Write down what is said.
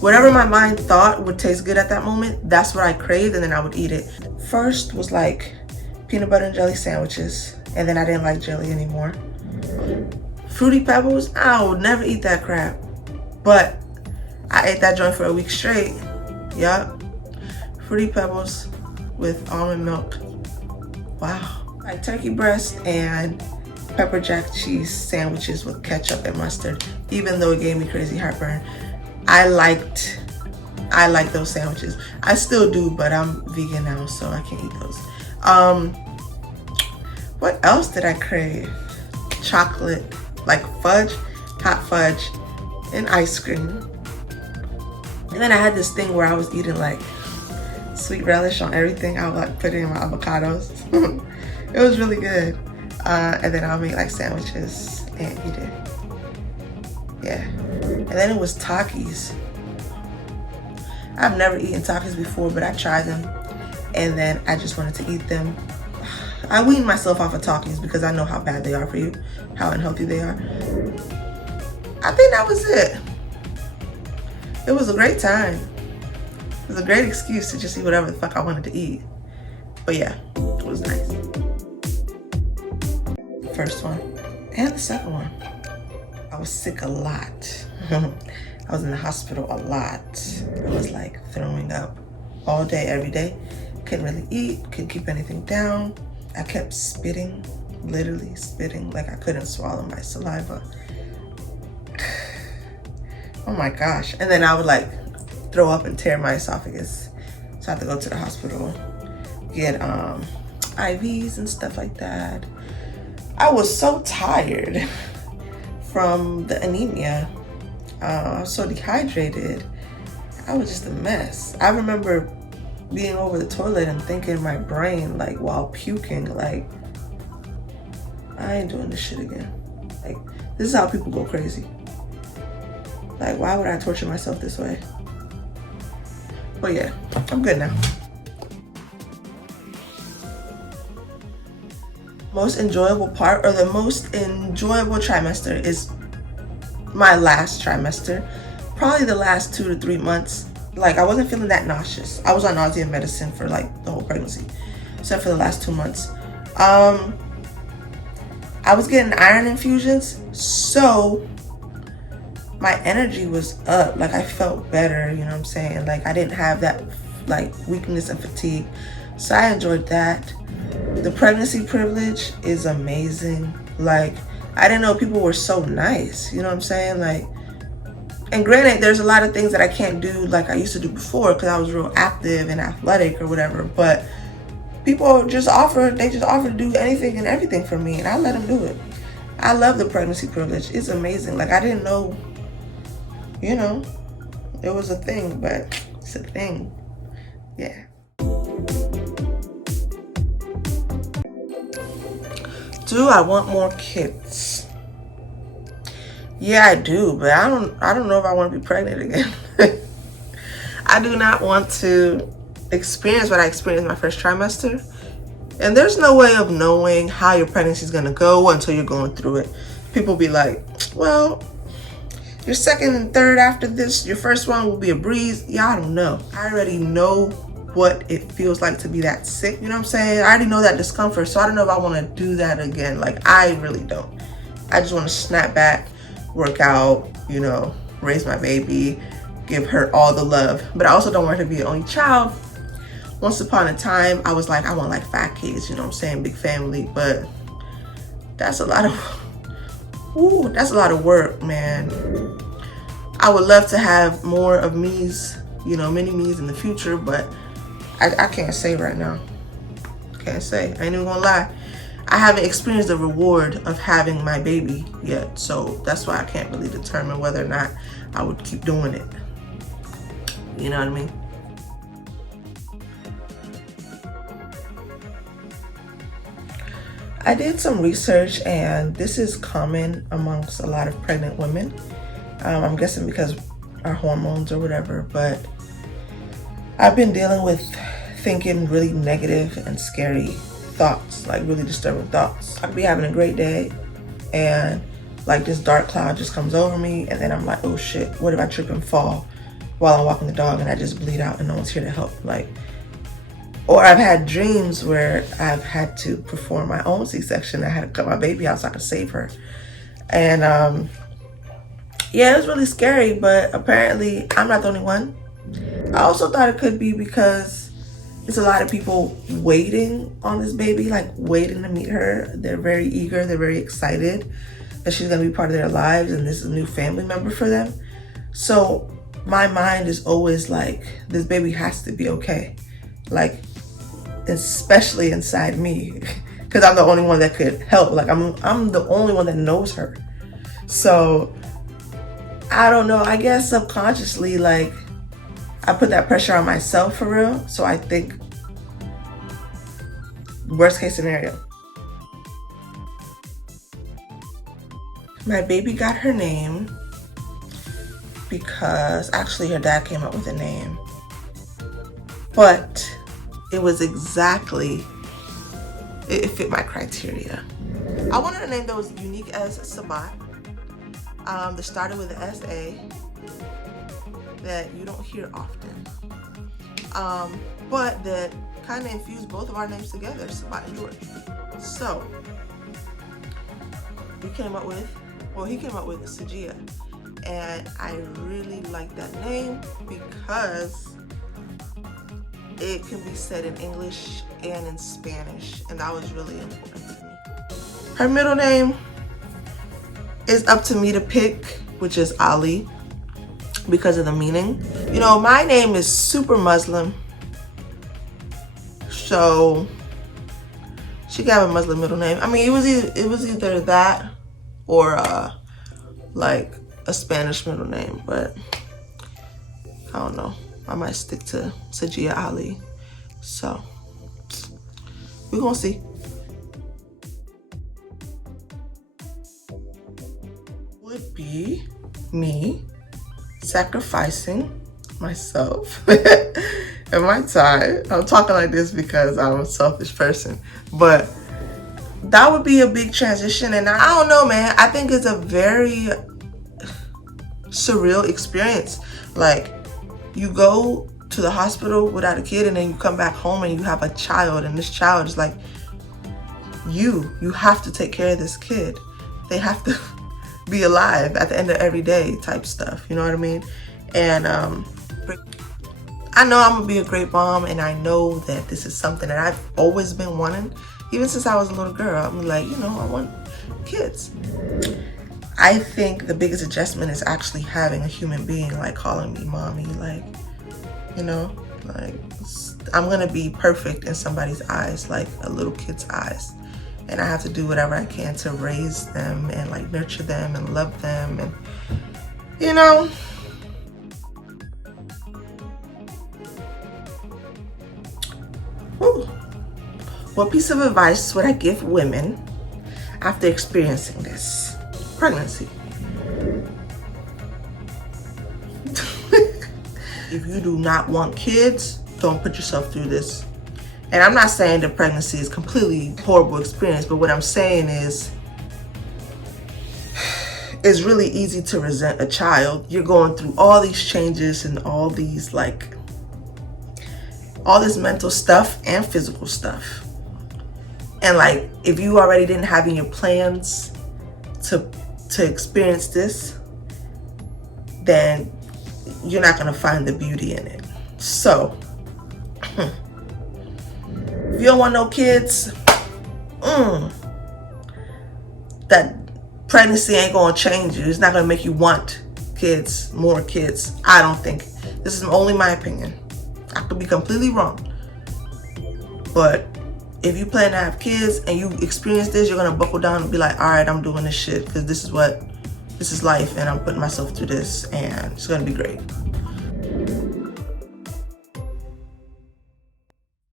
Whatever my mind thought would taste good at that moment, that's what I craved, and then I would eat it. First was like peanut butter and jelly sandwiches, and then I didn't like jelly anymore. Fruity Pebbles, I would never eat that crap, but I ate that joint for a week straight. Yup. Fruity Pebbles with almond milk. Wow. Like turkey breast and pepper jack cheese sandwiches with ketchup and mustard, even though it gave me crazy heartburn. I liked those sandwiches. I still do, but I'm vegan now, so I can't eat those. What else did I crave? Chocolate, like fudge, hot fudge, and ice cream. And then I had this thing where I was eating like sweet relish on everything. I would like put it in my avocados. It was really good. And then I'll make like sandwiches and eat it. Yeah. And then it was Takis. I've never eaten Takis before, but I tried them. And then I just wanted to eat them. I weaned myself off of Takis because I know how bad they are for you, how unhealthy they are. I think that was it. It was a great time. It was a great excuse to just eat whatever the fuck I wanted to eat. But yeah, it was nice. First one and the second one. I was sick a lot. I was in the hospital a lot. I was like throwing up all day, every day. Couldn't really eat, couldn't keep anything down. I kept spitting, literally spitting, like I couldn't swallow my saliva. Oh my gosh. And then I would like throw up and tear my esophagus. So I had to go to the hospital, get IVs and stuff like that. I was so tired from the anemia. I was so dehydrated. I was just a mess. I remember being over the toilet and thinking in my brain, like while puking, like, I ain't doing this shit again. Like, this is how people go crazy. Like, why would I torture myself this way? But yeah, I'm good now. Most enjoyable part, or the most enjoyable trimester, is my last trimester. Probably the last 2 to 3 months. Like, I wasn't feeling that nauseous. I was on nausea medicine for like the whole pregnancy, except for the last 2 months. I was getting iron infusions, so my energy was up. Like, I felt better, you know what I'm saying? Like, I didn't have that like weakness and fatigue, so I enjoyed that. The pregnancy privilege is amazing. Like, I didn't know people were so nice, you know what I'm saying? Like, and granted, there's a lot of things that I can't do like I used to do before because I was real active and athletic or whatever, but people just offer to do anything and everything for me, and I let them do it. I love the pregnancy privilege. It's amazing. Like, I didn't know, you know, it was a thing, but it's a thing. Yeah. Do I want more kids? Yeah, I do, but I don't know if I want to be pregnant again. I do not want to experience what I experienced in my first trimester. And there's no way of knowing how your pregnancy is going to go until you're going through it. People be like, well, your second and third after this, your first one will be a breeze. Yeah, I don't know. I already know what it feels like to be that sick, you know what I'm saying? I already know that discomfort, so I don't know if I want to do that again. Like, I really don't. I just want to snap back, work out, you know, raise my baby, give her all the love. But I also don't want her to be the only child. Once upon a time, I was like, I want like 5 kids, you know what I'm saying? Big family, but that's a lot of, that's a lot of work, man. I would love to have more of me's, you know, mini me's in the future, but I can't say right now. Can't say. I ain't even gonna lie. I haven't experienced the reward of having my baby yet, so that's why I can't really determine whether or not I would keep doing it. You know what I mean? I did some research, and this is common amongst a lot of pregnant women. I'm guessing because our hormones or whatever, but I've been dealing with thinking really negative and scary thoughts, like really disturbing thoughts. I could be having a great day and like this dark cloud just comes over me, and then I'm like, oh shit, what if I trip and fall? while I'm walking the dog and I just bleed out and no one's here to help. Like, or I've had dreams where I've had to perform my own C-section. I had to cut my baby out so I could save her. And yeah, it was really scary, but apparently I'm not the only one. I also thought it could be because there's a lot of people waiting on this baby, like waiting to meet her. They're very eager, they're very excited that she's gonna be part of their lives and this is a new family member for them. So my mind is always like, this baby has to be okay. Like, especially inside me, because I'm the only one that could help. Like I'm the only one that knows her. So I don't know, I guess subconsciously, like, I put that pressure on myself for real. So I think worst case scenario. My baby got her name because actually her dad came up with a name, but it was exactly, it fit my criteria. I wanted a name that was unique as Sabat, that started with an S-A, that you don't hear often, but that kind of infused both of our names together, Sabat and George. So we came up with, well, he came up with Sajia, and I really like that name because it can be said in English and in Spanish, and that was really important to me. Her middle name is up to me to pick, which is Ali, because of the meaning. You know, my name is super Muslim, so she got a Muslim middle name. I mean, it was either that or like a Spanish middle name, but I don't know. I might stick to Sajia Ali. So we're gonna see. Would be me sacrificing myself and my time. I'm talking like this because I'm a selfish person, but that would be a big transition. And I don't know, man, I think it's a very surreal experience. Like, you go to the hospital without a kid and then you come back home and you have a child, and this child is like, you have to take care of this kid. They have to be alive at the end of every day type stuff, you know what I mean? And I know I'm gonna be a great mom, and I know that this is something that I've always been wanting, even since I was a little girl. I'm like, you know, I want kids. I think the biggest adjustment is actually having a human being like calling me mommy, like, you know, like I'm gonna be perfect in somebody's eyes, like a little kid's eyes. And I have to do whatever I can to raise them and like nurture them and love them, and you know. Whew. What piece of advice would I give women after experiencing this pregnancy? If you do not want kids, don't put yourself through this. And I'm not saying that pregnancy is completely horrible experience, but what I'm saying is it's really easy to resent a child. You're going through all these changes and all these like, all this mental stuff and physical stuff. And like, if you already didn't have in your plans to experience this, then you're not gonna find the beauty in it. So, if you don't want no kids, that pregnancy ain't gonna change you. It's not gonna make you want kids, more kids. I don't think. This is only my opinion. I could be completely wrong. But if you plan to have kids and you experience this, you're gonna buckle down and be like, all right, I'm doing this shit because this is life, and I'm putting myself through this, and it's gonna be great.